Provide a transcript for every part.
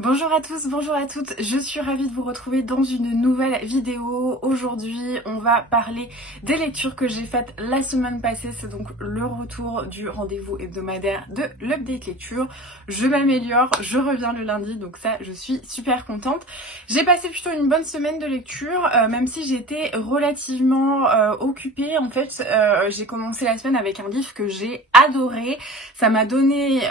Bonjour à tous, bonjour à toutes, je suis ravie de vous retrouver dans une nouvelle vidéo. Aujourd'hui on va parler des lectures que j'ai faites la semaine passée, c'est donc le retour du rendez-vous hebdomadaire de l'update lecture. Je m'améliore, je reviens le lundi, donc ça je suis super contente. J'ai passé plutôt une bonne semaine de lecture, même si j'étais relativement occupée. En fait j'ai commencé la semaine avec un livre que j'ai adoré, ça m'a donné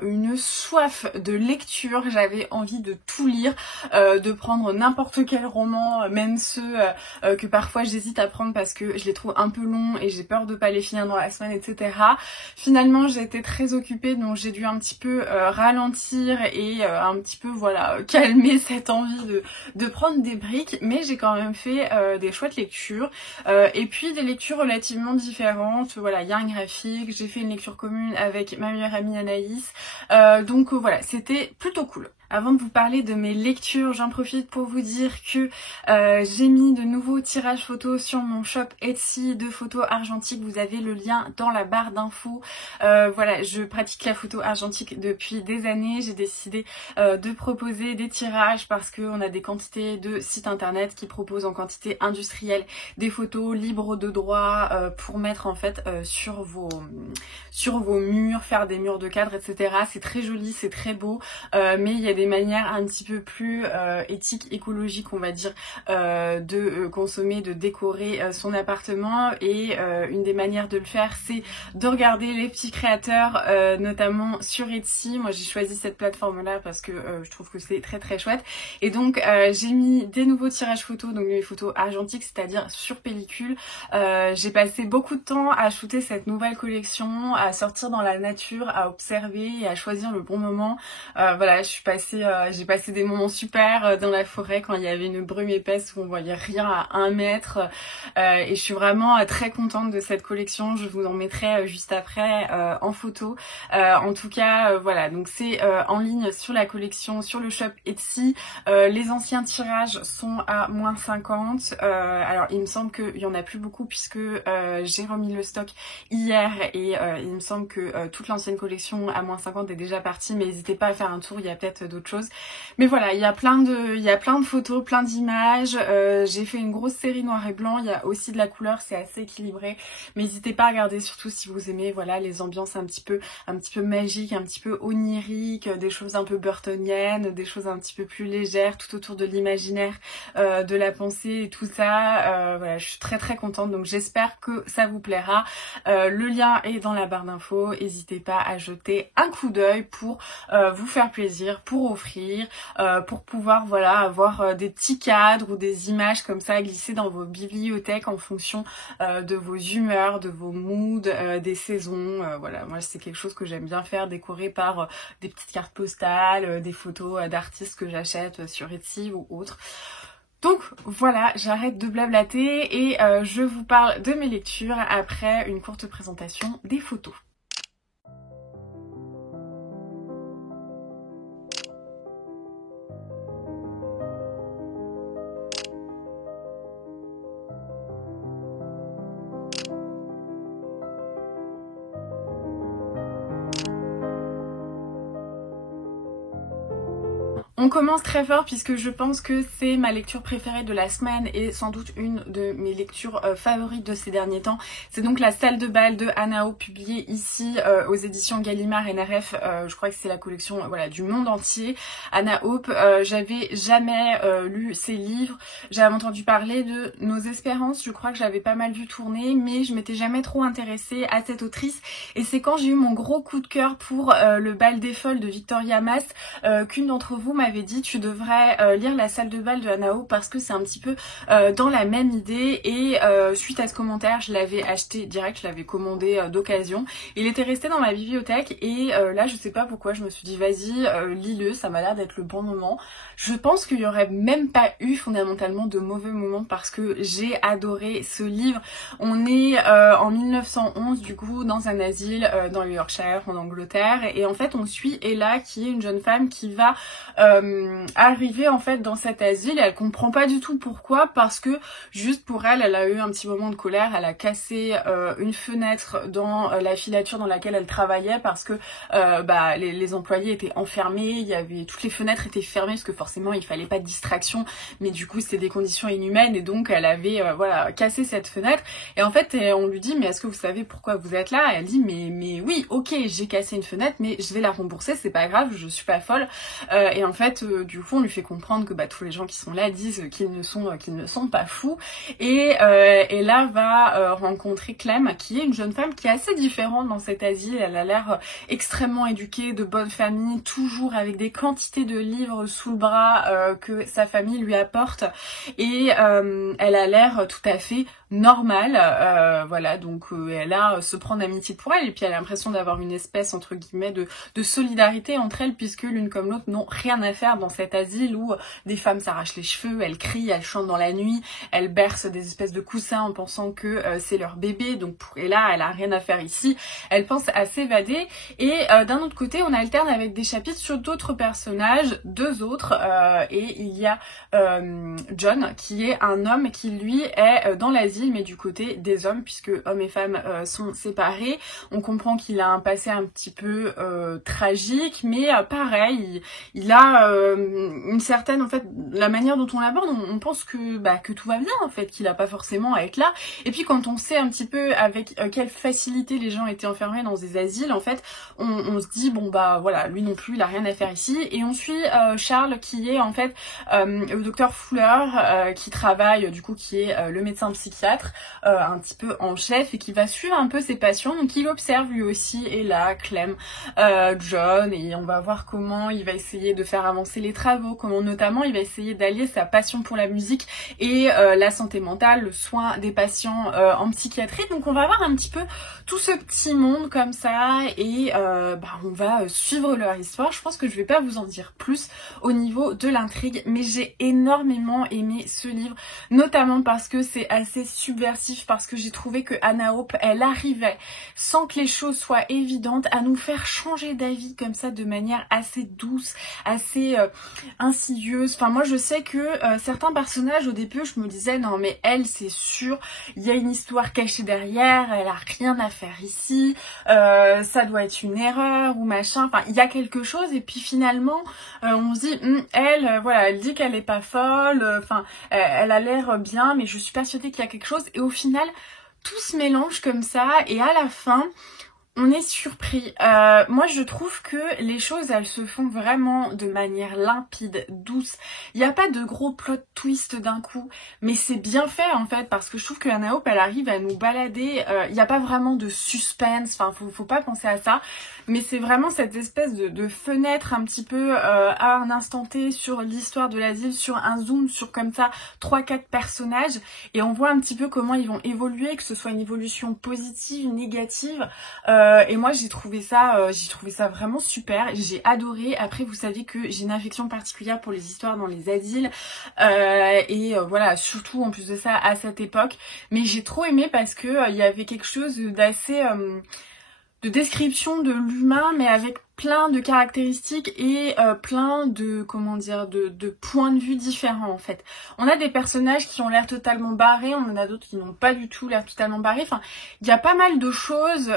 une soif de lecture, j'avais envie de tout lire, de prendre n'importe quel roman, même ceux que parfois j'hésite à prendre parce que je les trouve un peu longs et j'ai peur de pas les finir dans la semaine, etc. Finalement j'ai été très occupée, donc j'ai dû un petit peu ralentir et un petit peu calmer cette envie de prendre des briques, mais j'ai quand même fait des chouettes lectures et puis des lectures relativement différentes. Voilà, il y a un graphique, j'ai fait une lecture commune avec ma meilleure amie Anaïs, donc voilà, c'était plutôt cool. Avant de vous parler de mes lectures, j'en profite pour vous dire que j'ai mis de nouveaux tirages photos sur mon shop Etsy de photos argentiques. Vous avez le lien dans la barre d'infos. Voilà, je pratique la photo argentique depuis des années. J'ai décidé de proposer des tirages parce qu'on a des quantités de sites internet qui proposent en quantité industrielle des photos libres de droit pour mettre en fait sur vos murs, faire des murs de cadre, etc. C'est très joli, c'est très beau, mais il y a des manières un petit peu plus éthiques, écologiques, on va dire, de consommer, de décorer son appartement. Et une des manières de le faire, c'est de regarder les petits créateurs, notamment sur Etsy. Moi j'ai choisi cette plateforme là parce que je trouve que c'est très très chouette. Et donc j'ai mis des nouveaux tirages photos, donc mes photos argentiques, c'est-à-dire sur pellicule. J'ai passé beaucoup de temps à shooter cette nouvelle collection, à sortir dans la nature, à observer et à choisir le bon moment. Voilà, j'ai passé des moments super dans la forêt quand il y avait une brume épaisse où on voyait rien à 1 mètre, et je suis vraiment très contente de cette collection. Je vous en mettrai juste après en photo. En tout cas voilà, donc c'est en ligne sur la collection, sur le shop Etsy. Les anciens tirages sont à -50. Alors il me semble qu'il y en a plus beaucoup puisque j'ai remis le stock hier et il me semble que toute l'ancienne collection à -50 est déjà partie, mais n'hésitez pas à faire un tour, il y a peut-être d'autres choses. Mais voilà, il y a plein de photos, plein d'images. J'ai fait une grosse série noir et blanc, il y a aussi de la couleur, c'est assez équilibré. Mais n'hésitez pas à regarder, surtout si vous aimez voilà les ambiances un petit peu magiques, un petit peu oniriques, des choses un peu burtoniennes, des choses un petit peu plus légères, tout autour de l'imaginaire, de la pensée et tout ça. Voilà, je suis très très contente, donc j'espère que ça vous plaira. Le lien est dans la barre d'infos, n'hésitez pas à jeter un coup d'œil pour vous faire plaisir, pour offrir, pour pouvoir voilà avoir des petits cadres ou des images comme ça glissées dans vos bibliothèques en fonction de vos humeurs, de vos moods, des saisons. Voilà, moi c'est quelque chose que j'aime bien faire, décorer par des petites cartes postales, des photos d'artistes que j'achète sur Etsy ou autre. Donc voilà, j'arrête de blablater et je vous parle de mes lectures après une courte présentation des photos. On commence très fort puisque je pense que c'est ma lecture préférée de la semaine et sans doute une de mes lectures favorites de ces derniers temps. C'est donc La salle de bal de Anna Hope, publiée ici aux éditions Gallimard NRF. Je crois que c'est la collection voilà du monde entier. Anna Hope, j'avais jamais lu ses livres. J'avais entendu parler de Nos Espérances, je crois que j'avais pas mal vu tourner, mais je m'étais jamais trop intéressée à cette autrice. Et c'est quand j'ai eu mon gros coup de cœur pour Le bal des folles de Victoria Mass qu'une d'entre vous m'avait dit tu devrais lire La salle de bal de Anna Hope parce que c'est un petit peu dans la même idée. Et suite à ce commentaire, je l'avais acheté direct, je l'avais commandé d'occasion. Il était resté dans ma bibliothèque et là je sais pas pourquoi je me suis dit vas-y lis-le, ça m'a l'air d'être le bon moment. Je pense qu'il y aurait même pas eu fondamentalement de mauvais moments parce que j'ai adoré ce livre. On est en 1911 du coup dans un asile dans le Yorkshire en Angleterre et en fait on suit Ella qui est une jeune femme qui va arrivée en fait dans cet asile, elle comprend pas du tout pourquoi, parce que juste pour elle, elle a eu un petit moment de colère, elle a cassé une fenêtre dans la filature dans laquelle elle travaillait, parce que les employés étaient enfermés, il y avait toutes les fenêtres étaient fermées parce que forcément il fallait pas de distraction, mais du coup c'était des conditions inhumaines, et donc elle avait cassé cette fenêtre. Et en fait on lui dit mais est-ce que vous savez pourquoi vous êtes là? Et elle dit mais oui, ok, j'ai cassé une fenêtre, mais je vais la rembourser, c'est pas grave, je suis pas folle. Et en fait du coup on lui fait comprendre que tous les gens qui sont là disent qu'ils ne sont pas fous. Et là va rencontrer Clem, qui est une jeune femme qui est assez différente dans cet asile. Elle a l'air extrêmement éduquée, de bonne famille, toujours avec des quantités de livres sous le bras que sa famille lui apporte, et elle a l'air tout à fait normale, voilà, donc elle se prend d'amitié pour elle, et puis elle a l'impression d'avoir une espèce entre guillemets de solidarité entre elles, puisque l'une comme l'autre n'ont rien à faire dans cet asile où des femmes s'arrachent les cheveux, elles crient, elles chantent dans la nuit, elles bercent des espèces de coussins en pensant que c'est leur bébé, donc et là elle a rien à faire ici, elle pense à s'évader. Et d'un autre côté on alterne avec des chapitres sur d'autres personnages, deux autres, et il y a John, qui est un homme qui lui est dans l'asile, mais du côté des hommes, puisque hommes et femmes sont séparés. On comprend qu'il a un passé un petit peu tragique, mais pareil, il a une certaine, en fait, la manière dont on l'aborde, on pense que tout va bien, en fait, qu'il a pas forcément à être là. Et puis quand on sait un petit peu avec quelle facilité les gens étaient enfermés dans des asiles, en fait, on se dit bon voilà, lui non plus, il a rien à faire ici. Et on suit Charles, qui est en fait le docteur Fuller, qui travaille, du coup, qui est le médecin psychiatre, un petit peu en chef, et qui va suivre un peu ses patients. Donc il observe lui aussi, et là Clem, John, et on va voir comment il va essayer de faire avancer les travaux, comment notamment il va essayer d'allier sa passion pour la musique et la santé mentale, le soin des patients en psychiatrie. Donc on va voir un petit peu tout ce petit monde comme ça, et on va suivre leur histoire. Je pense que je vais pas vous en dire plus au niveau de l'intrigue, mais j'ai énormément aimé ce livre, notamment parce que c'est assez subversif, parce que j'ai trouvé que Anna Hope, elle arrivait, sans que les choses soient évidentes, à nous faire changer d'avis comme ça de manière assez douce, assez insidieuse. Enfin moi je sais que certains personnages au début je me disais non mais elle c'est sûr, il y a une histoire cachée derrière, elle a rien à faire ici, ça doit être une erreur ou machin, enfin il y a quelque chose. Et puis finalement on se dit elle voilà, elle dit qu'elle est pas folle, enfin elle a l'air bien, mais je suis persuadée qu'il y a quelque chose. Et au final tout se mélange comme ça, et à la fin on est surpris. Moi je trouve que les choses elles se font vraiment de manière limpide, douce. Il n'y a pas de gros plot twist d'un coup, mais c'est bien fait en fait, parce que je trouve que Anna Hope elle arrive à nous balader. Il n'y a pas vraiment de suspense, enfin faut pas penser à ça, mais c'est vraiment cette espèce de fenêtre un petit peu à un instant T sur l'histoire de l'asile, sur un zoom sur comme ça 3-4 personnages, et on voit un petit peu comment ils vont évoluer, que ce soit une évolution positive, négative. Et moi j'ai trouvé ça vraiment super, j'ai adoré. Après vous savez que j'ai une affection particulière pour les histoires dans les asiles, voilà, surtout en plus de ça à cette époque, mais j'ai trop aimé parce que il y avait quelque chose d'assez de description de l'humain, mais avec plein de caractéristiques et plein de, comment dire, de points de vue différents en fait. On a des personnages qui ont l'air totalement barrés, on en a d'autres qui n'ont pas du tout l'air totalement barrés. Enfin, il y a pas mal de choses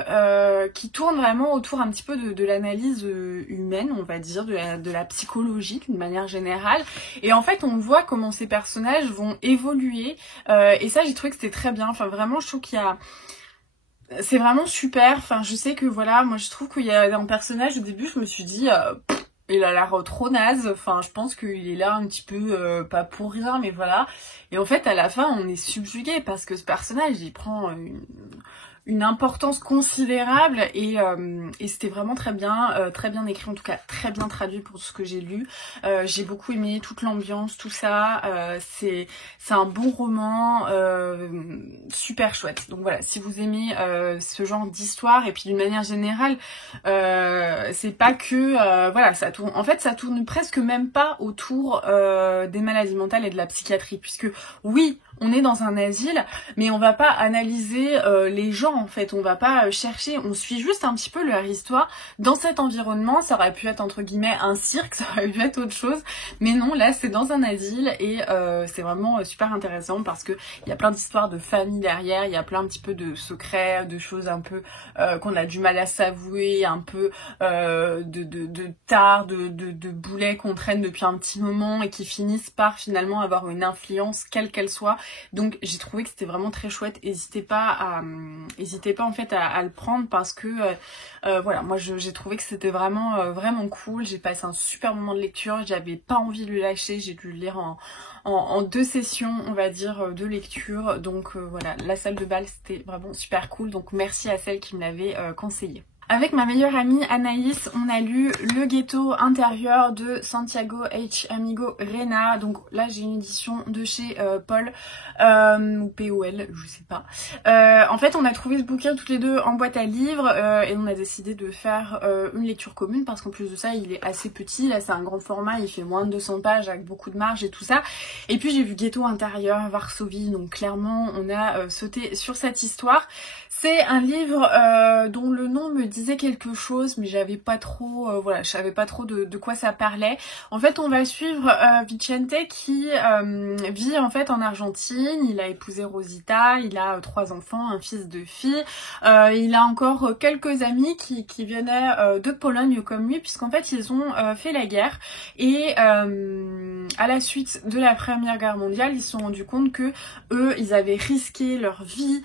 qui tournent vraiment autour un petit peu de l'analyse humaine, on va dire, de la psychologie d'une manière générale. Et en fait, on voit comment ces personnages vont évoluer. Et ça, j'ai trouvé que c'était très bien. Enfin, vraiment, je trouve qu'il y a... C'est vraiment super. Enfin, je sais que voilà, moi je trouve qu'il y a un personnage au début, je me suis dit il a l'air trop naze. Enfin, je pense qu'il est là un petit peu pas pour rien, mais voilà. Et en fait, à la fin, on est subjugué parce que ce personnage, il prend une importance considérable, et c'était vraiment très bien écrit, en tout cas très bien traduit pour ce que j'ai lu. J'ai beaucoup aimé toute l'ambiance, tout ça. C'est un bon roman, super chouette. Donc voilà, si vous aimez ce genre d'histoire, et puis d'une manière générale, c'est pas que voilà, ça tourne. En fait, ça tourne presque même pas autour des maladies mentales et de la psychiatrie, puisque oui, on est dans un asile, mais on va pas analyser les gens en fait, on va pas chercher, on suit juste un petit peu leur histoire dans cet environnement. Ça aurait pu être entre guillemets un cirque, ça aurait pu être autre chose, mais non, là c'est dans un asile et c'est vraiment super intéressant parce que il y a plein d'histoires de famille derrière, il y a plein un petit peu de secrets, de choses un peu qu'on a du mal à s'avouer, un peu de tares, de boulets qu'on traîne depuis un petit moment et qui finissent par finalement avoir une influence quelle qu'elle soit. Donc j'ai trouvé que c'était vraiment très chouette. N'hésitez pas en fait à le prendre parce que voilà, moi j'ai trouvé que c'était vraiment vraiment cool. J'ai passé un super moment de lecture, j'avais pas envie de le lâcher, j'ai dû le lire en 2 sessions on va dire de lecture. Donc voilà, la salle de bal c'était vraiment super cool, donc merci à celle qui me l'avait conseillé. Avec ma meilleure amie Anaïs, on a lu Le ghetto intérieur de Santiago H. Amigo Rena. Donc là j'ai une édition de chez Paul ou POL, je sais pas. En fait on a trouvé ce bouquin toutes les deux en boîte à livres et on a décidé de faire une lecture commune parce qu'en plus de ça il est assez petit. Là c'est un grand format, il fait moins de 200 pages avec beaucoup de marge et tout ça. Et puis j'ai vu Ghetto intérieur, Varsovie, donc clairement on a sauté sur cette histoire. C'est un livre dont le nom me disait quelque chose, mais j'avais pas trop, voilà, je savais pas trop de quoi ça parlait. En fait, on va suivre Vicente qui vit en fait en Argentine. Il a épousé Rosita, il a 3 enfants, un fils, 2 filles. Il a encore quelques amis qui venaient de Pologne comme lui, puisqu'en fait ils ont fait la guerre. Et à la suite de la Première Guerre mondiale, ils se sont rendus compte que eux, ils avaient risqué leur vie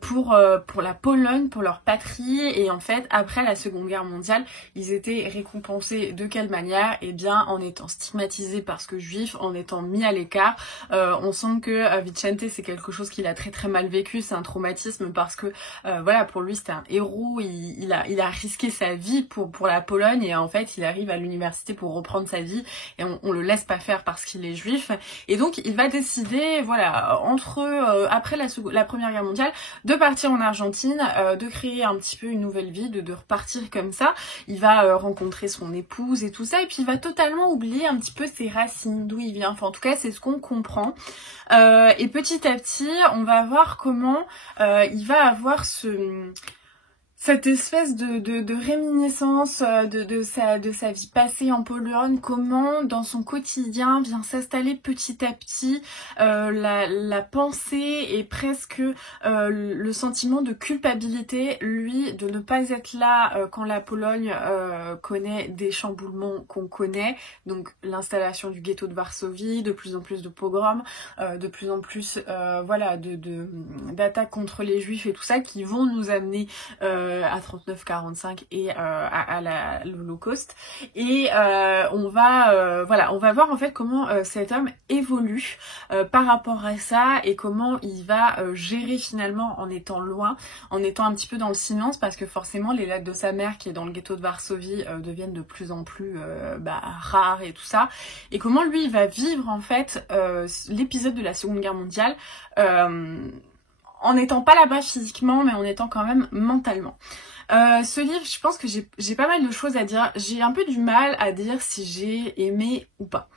pour la Pologne, pour leur patrie, et en fait après la Seconde Guerre mondiale ils étaient récompensés de quelle manière? Et bien en étant stigmatisés parce que juifs, en étant mis à l'écart. On sent que Vicente c'est quelque chose qu'il a très très mal vécu, c'est un traumatisme parce que voilà, pour lui c'était un héros, il a risqué sa vie pour la Pologne et en fait il arrive à l'université pour reprendre sa vie et on le laisse pas faire parce qu'il est juif. Et donc il va décider, voilà, après la Première Guerre mondiale, de partir en Argentine, de créer un petit peu une nouvelle vie, de repartir comme ça. Il va rencontrer son épouse et tout ça, et puis il va totalement oublier un petit peu ses racines, d'où il vient. Enfin en tout cas c'est ce qu'on comprend. Et petit à petit on va voir comment il va avoir cette espèce de réminiscence de sa vie passée en Pologne, comment dans son quotidien vient s'installer petit à petit la pensée et presque le sentiment de culpabilité, lui, de ne pas être là quand la Pologne connaît des chamboulements qu'on connaît, donc l'installation du ghetto de Varsovie, de plus en plus de pogroms, de plus en plus voilà, d'attaques contre les juifs et tout ça, qui vont nous amener à 39-45 et à l'Holocauste. Et on va voir en fait comment cet homme évolue par rapport à ça et comment il va gérer finalement en étant loin, en étant un petit peu dans le silence, parce que forcément les lettres de sa mère qui est dans le ghetto de Varsovie deviennent de plus en plus rares et tout ça. Et comment lui il va vivre en fait l'épisode de la Seconde Guerre mondiale en n'étant pas là-bas physiquement, mais en étant quand même mentalement. Ce livre, je pense que j'ai pas mal de choses à dire. J'ai un peu du mal à dire si j'ai aimé ou pas.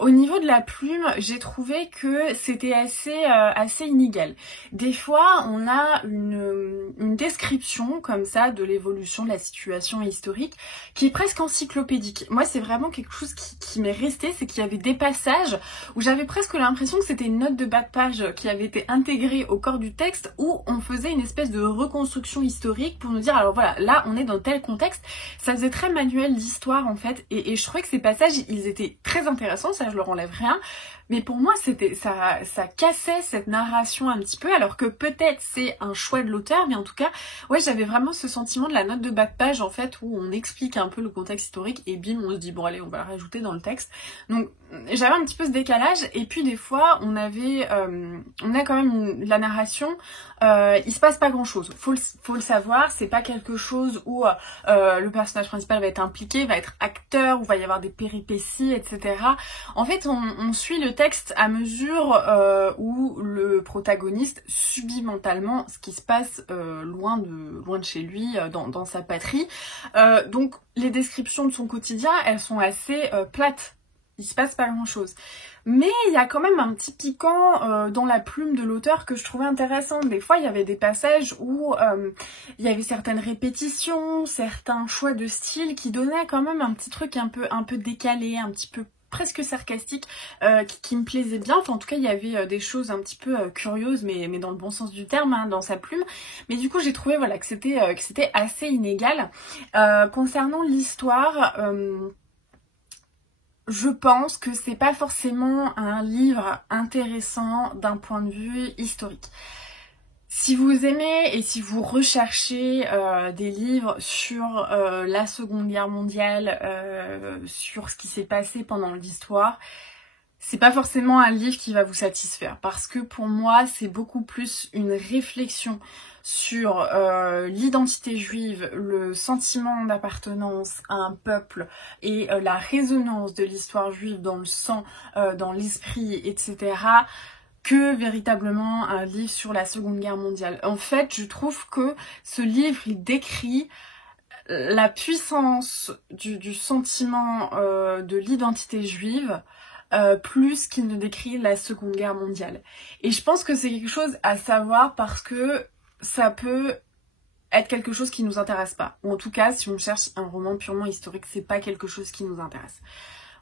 Au niveau de la plume, j'ai trouvé que c'était assez inégal. Des fois, on a une description comme ça de l'évolution de la situation historique qui est presque encyclopédique. Moi, c'est vraiment quelque chose qui m'est resté, c'est qu'il y avait des passages où j'avais presque l'impression que c'était une note de bas de page qui avait été intégrée au corps du texte, où on faisait une espèce de reconstruction historique pour nous dire, alors voilà, là, on est dans tel contexte. Ça faisait très manuel d'histoire, en fait, et je trouvais que ces passages, ils étaient très intéressant, ça je leur enlève rien, mais pour moi ça cassait cette narration un petit peu, alors que peut-être c'est un choix de l'auteur, mais en tout cas ouais, j'avais vraiment ce sentiment de la note de bas de page en fait, où on explique un peu le contexte historique et bim on se dit bon allez on va le rajouter dans le texte. Donc j'avais un petit peu ce décalage, et puis des fois on a quand même la narration, il se passe pas grand chose, faut le savoir, c'est pas quelque chose où le personnage principal va être impliqué, va être acteur, où va y avoir des péripéties, etc. En fait on suit le texte à mesure où le protagoniste subit mentalement ce qui se passe loin de chez lui, dans sa patrie. Donc les descriptions de son quotidien, elles sont assez plates. il se passe pas grand chose. Mais il y a quand même un petit piquant dans la plume de l'auteur que je trouvais intéressant. Des fois il y avait des passages où il y avait certaines répétitions, certains choix de style qui donnaient quand même un petit truc un peu décalé, un petit peu presque sarcastique, qui me plaisait bien. Enfin en tout cas il y avait des choses un petit peu curieuses, mais dans le bon sens du terme, hein, dans sa plume. Mais du coup j'ai trouvé voilà que c'était assez inégal. Concernant l'histoire, je pense que c'est pas forcément un livre intéressant d'un point de vue historique. Si vous aimez et si vous recherchez des livres sur la Seconde Guerre mondiale, sur ce qui s'est passé pendant l'histoire, c'est pas forcément un livre qui va vous satisfaire, parce que pour moi c'est beaucoup plus une réflexion sur l'identité juive, le sentiment d'appartenance à un peuple et la résonance de l'histoire juive dans le sang, dans l'esprit, etc., que véritablement un livre sur la Seconde Guerre mondiale. En fait, je trouve que ce livre, il décrit la puissance du sentiment de l'identité juive, plus qu'il ne décrit la Seconde Guerre mondiale. Et je pense que c'est quelque chose à savoir parce que ça peut être quelque chose qui nous intéresse pas. Ou en tout cas, si on cherche un roman purement historique, c'est pas quelque chose qui nous intéresse.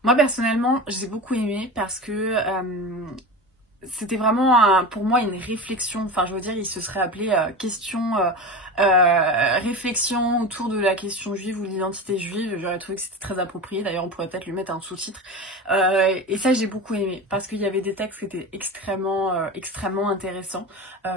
Moi, personnellement, j'ai beaucoup aimé parce que c'était vraiment pour moi une réflexion, enfin je veux dire il se serait appelé réflexion autour de la question juive ou l'identité juive. J'aurais trouvé que c'était très approprié, d'ailleurs on pourrait peut-être lui mettre un sous-titre, et ça j'ai beaucoup aimé parce qu'il y avait des textes qui étaient extrêmement intéressants,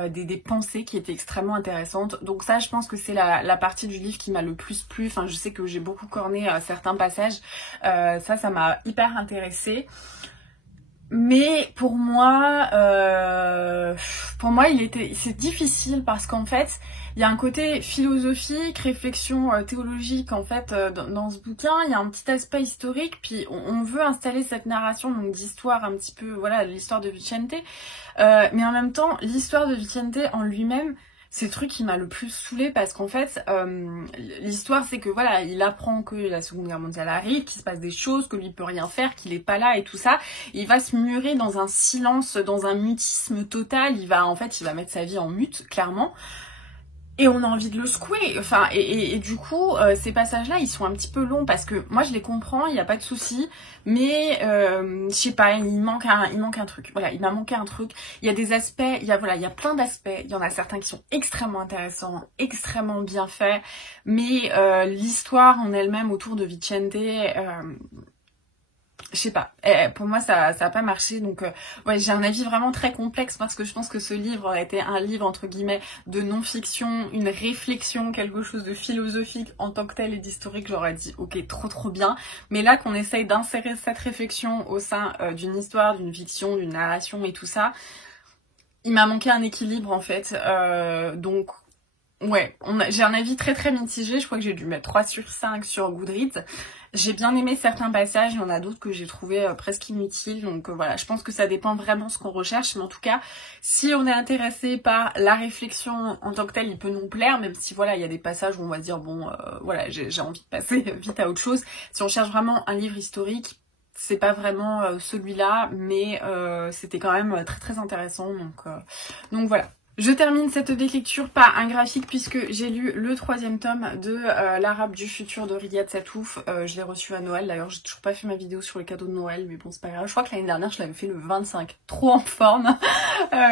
des pensées qui étaient extrêmement intéressantes. Donc ça je pense que c'est la partie du livre qui m'a le plus plu. Enfin je sais que j'ai beaucoup corné certains passages, ça m'a hyper intéressée. Mais pour moi c'est difficile parce qu'en fait, il y a un côté philosophique, réflexion théologique en fait dans ce bouquin. Il y a un petit aspect historique, puis on veut installer cette narration donc d'histoire un petit peu, voilà, l'histoire de Vicente. Mais en même temps, l'histoire de Vicente en lui-même, c'est le truc qui m'a le plus saoulée parce qu'en fait, l'histoire c'est que voilà, il apprend que la Seconde Guerre mondiale arrive, qu'il se passe des choses, que lui peut rien faire, qu'il est pas là et tout ça. Il va se murer dans un silence, dans un mutisme total. Il va mettre sa vie en mute, clairement. Et on a envie de le secouer, enfin, et du coup, ces passages-là, ils sont un petit peu longs parce que moi, je les comprends, il n'y a pas de souci, mais je sais pas, il manque un truc. Voilà, il m'a manqué un truc. Il y a des aspects, il y a plein d'aspects. Il y en a certains qui sont extrêmement intéressants, extrêmement bien faits, mais l'histoire en elle-même autour de Vicente, je sais pas, pour moi ça a pas marché, donc ouais, j'ai un avis vraiment très complexe parce que je pense que ce livre aurait été un livre entre guillemets de non-fiction, une réflexion, quelque chose de philosophique en tant que tel et d'historique, j'aurais dit ok, trop bien, mais là qu'on essaye d'insérer cette réflexion au sein d'une histoire, d'une fiction, d'une narration et tout ça, il m'a manqué un équilibre en fait, donc ouais, j'ai un avis très mitigé, je crois que j'ai dû mettre 3 sur 5 sur Goodreads. J'ai bien aimé certains passages, il y en a d'autres que j'ai trouvé presque inutiles, donc voilà, je pense que ça dépend vraiment de ce qu'on recherche, mais en tout cas, si on est intéressé par la réflexion en tant que telle, il peut nous plaire, même si voilà, il y a des passages où on va dire, bon, voilà, j'ai envie de passer vite à autre chose. Si on cherche vraiment un livre historique, c'est pas vraiment celui-là, mais c'était quand même très intéressant, donc voilà. Je termine cette lecture par un graphique puisque j'ai lu le 3e tome de l'Arabe du futur de Riyad Satouf. Je l'ai reçu à Noël, d'ailleurs j'ai toujours pas fait ma vidéo sur les cadeaux de Noël, mais bon c'est pas grave. Je crois que l'année dernière je l'avais fait le 25, trop en forme.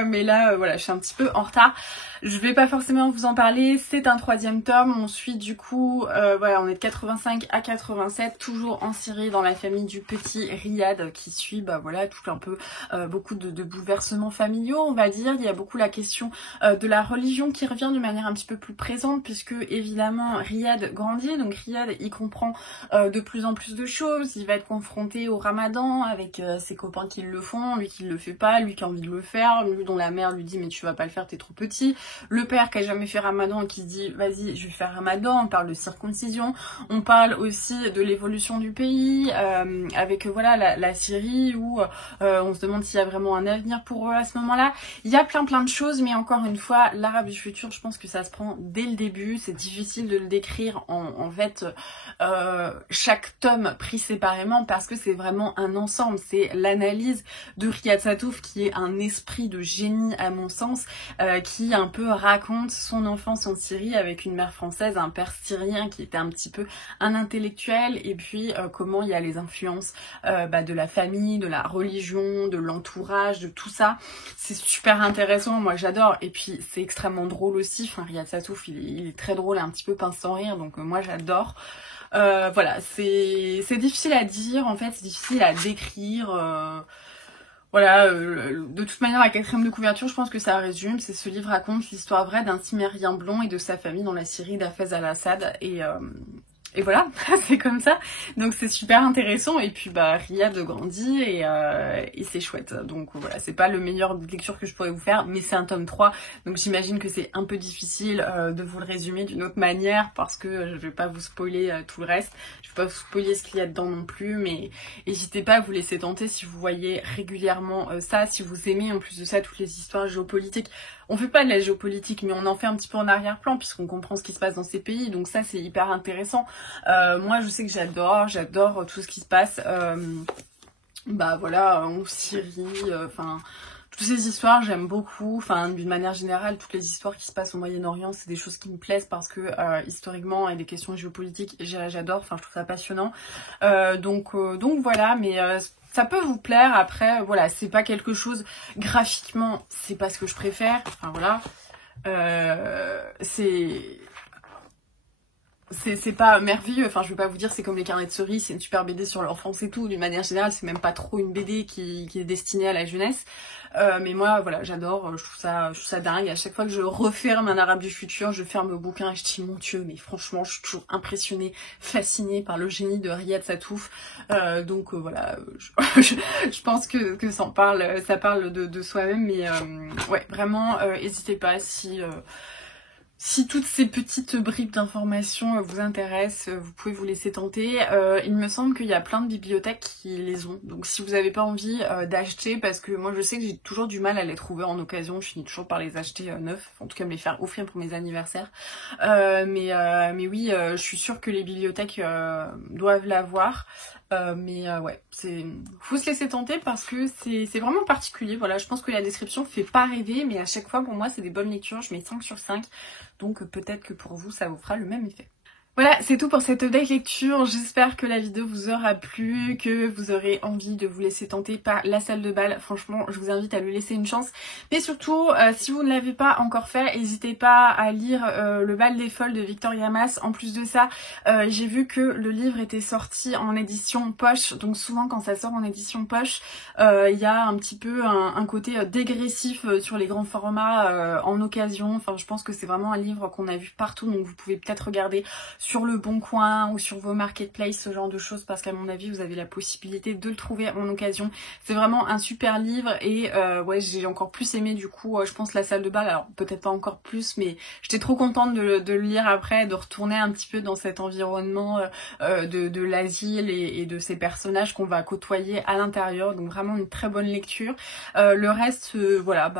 Mais là voilà, je suis un petit peu en retard. Je vais pas forcément vous en parler, c'est un 3e tome, on suit du coup, voilà, on est de 85 à 87, toujours en Syrie dans la famille du petit Riyad qui suit, voilà, tout un peu, beaucoup de bouleversements familiaux on va dire. Il y a beaucoup la question de la religion qui revient de manière un petit peu plus présente puisque évidemment Riyad grandit, donc Riyad il comprend de plus en plus de choses, il va être confronté au ramadan avec ses copains qui le font, lui qui le fait pas, lui qui a envie de le faire, lui dont la mère lui dit mais tu vas pas le faire, t'es trop petit, le père qui a jamais fait ramadan et qui se dit vas-y je vais faire ramadan. On parle de circoncision, on parle aussi de l'évolution du pays avec voilà la Syrie où on se demande s'il y a vraiment un avenir pour eux à ce moment-là. Il y a plein de choses, mais encore une fois, l'Arabe du futur, je pense que ça se prend dès le début. C'est difficile de le décrire en fait chaque tome pris séparément parce que c'est vraiment un ensemble. C'est l'analyse de Riyad Sattouf qui est un esprit de génie à mon sens, qui un peu raconte son enfance en Syrie avec une mère française, un père syrien qui était un petit peu un intellectuel, et puis comment il y a les influences de la famille, de la religion, de l'entourage, de tout ça. C'est super intéressant, moi j'adore, et puis c'est extrêmement drôle aussi. Enfin, Riyad Sattouf il est très drôle et un petit peu pince sans rire, donc moi j'adore. Voilà, c'est difficile à dire en fait, c'est difficile à décrire. Voilà, de toute manière, la 4e de couverture, je pense que ça résume. C'est ce livre raconte l'histoire vraie d'un Cimérien blond et de sa famille dans la Syrie d'Hafez al-Assad. Et voilà, c'est comme ça. Donc c'est super intéressant. Et puis Riyad grandit et c'est chouette. Donc voilà, c'est pas le meilleur lecture que je pourrais vous faire, mais c'est un tome 3. Donc j'imagine que c'est un peu difficile de vous le résumer d'une autre manière parce que je vais pas vous spoiler tout le reste. Je vais pas vous spoiler ce qu'il y a dedans non plus, mais n'hésitez pas à vous laisser tenter si vous voyez régulièrement ça, si vous aimez en plus de ça toutes les histoires géopolitiques. On fait pas de la géopolitique, mais on en fait un petit peu en arrière-plan puisqu'on comprend ce qui se passe dans ces pays. Donc ça, c'est hyper intéressant. Moi, je sais que j'adore tout ce qui se passe. Voilà, en Syrie, toutes ces histoires, j'aime beaucoup. Enfin, d'une manière générale, toutes les histoires qui se passent au Moyen-Orient, c'est des choses qui me plaisent parce que historiquement, et des questions géopolitiques, j'adore. Enfin, je trouve ça passionnant. Donc voilà, mais ça peut vous plaire. Après, voilà, c'est pas quelque chose graphiquement, c'est pas ce que je préfère. Enfin voilà, c'est pas merveilleux, enfin je vais pas vous dire c'est comme les carnets de cerises, c'est une super BD sur l'enfance et tout, d'une manière générale c'est même pas trop une BD qui est destinée à la jeunesse, mais moi voilà j'adore, je trouve ça dingue. À chaque fois que je referme un Arabe du futur, je ferme le bouquin et je dis mon Dieu, mais franchement je suis toujours impressionnée, fascinée par le génie de Riyad Sattouf, voilà, je pense que ça parle de soi-même, mais ouais vraiment n'hésitez pas si toutes ces petites bribes d'informations vous intéressent, vous pouvez vous laisser tenter. Il me semble qu'il y a plein de bibliothèques qui les ont. Donc si vous n'avez pas envie d'acheter, parce que moi je sais que j'ai toujours du mal à les trouver en occasion, je finis toujours par les acheter neufs, en tout cas me les faire offrir pour mes anniversaires. Mais oui, je suis sûre que les bibliothèques doivent l'avoir. Ouais, faut se laisser tenter parce que c'est vraiment particulier. Voilà, je pense que la description fait pas rêver, mais à chaque fois pour moi c'est des bonnes lectures, je mets 5 sur 5, donc peut-être que pour vous ça vous fera le même effet. Voilà, c'est tout pour cette update lecture. J'espère que la vidéo vous aura plu, que vous aurez envie de vous laisser tenter par La Salle de Bal. Franchement, je vous invite à lui laisser une chance. Mais surtout, si vous ne l'avez pas encore fait, n'hésitez pas à lire Le Bal des Folles de Victoria Mas. En plus de ça, j'ai vu que le livre était sorti en édition poche. Donc souvent quand ça sort en édition poche, il y a un petit peu un côté dégressif sur les grands formats en occasion. Enfin, je pense que c'est vraiment un livre qu'on a vu partout. Donc vous pouvez peut-être regarder sur le Bon Coin ou sur vos marketplaces, ce genre de choses, parce qu'à mon avis vous avez la possibilité de le trouver en occasion. C'est vraiment un super livre et ouais, j'ai encore plus aimé du coup, je pense La Salle de Bal, alors peut-être pas encore plus, mais j'étais trop contente de le lire après, de retourner un petit peu dans cet environnement de l'asile et de ces personnages qu'on va côtoyer à l'intérieur, donc vraiment une très bonne lecture. Le reste, voilà,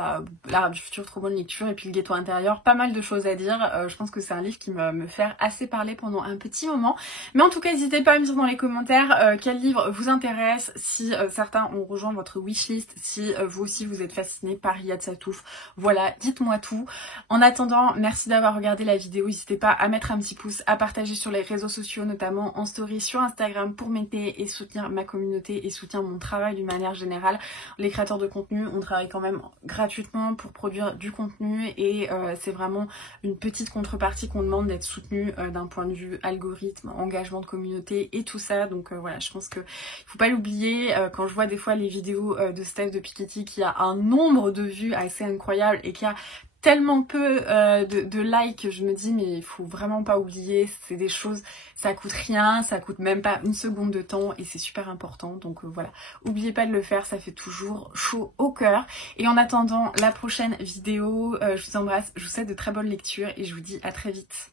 l'Arabe du futur, trop bonne lecture, et puis le Ghetto intérieur, pas mal de choses à dire. Je pense que c'est un livre qui va me faire assez parler pendant un petit moment, mais en tout cas n'hésitez pas à me dire dans les commentaires quel livre vous intéresse, si certains ont rejoint votre wishlist, si vous aussi vous êtes fasciné par Riyad Sattouf. Voilà, dites-moi tout. En attendant, merci d'avoir regardé la vidéo, n'hésitez pas à mettre un petit pouce, à partager sur les réseaux sociaux, notamment en story sur Instagram, pour m'aider et soutenir ma communauté et soutenir mon travail d'une manière générale. Les créateurs de contenu, on travaille quand même gratuitement pour produire du contenu et c'est vraiment une petite contrepartie qu'on demande, d'être soutenu d'un point de vue algorithme, engagement de communauté et tout ça. Donc voilà, je pense que il faut pas l'oublier. Quand je vois des fois les vidéos de Steph de Piketty qui a un nombre de vues assez incroyable et qui a tellement peu de likes, je me dis mais il faut vraiment pas oublier, c'est des choses, ça coûte rien, ça coûte même pas une seconde de temps et c'est super important, donc voilà, oubliez pas de le faire, ça fait toujours chaud au cœur. Et en attendant la prochaine vidéo, je vous embrasse, je vous souhaite de très bonnes lectures et je vous dis à très vite.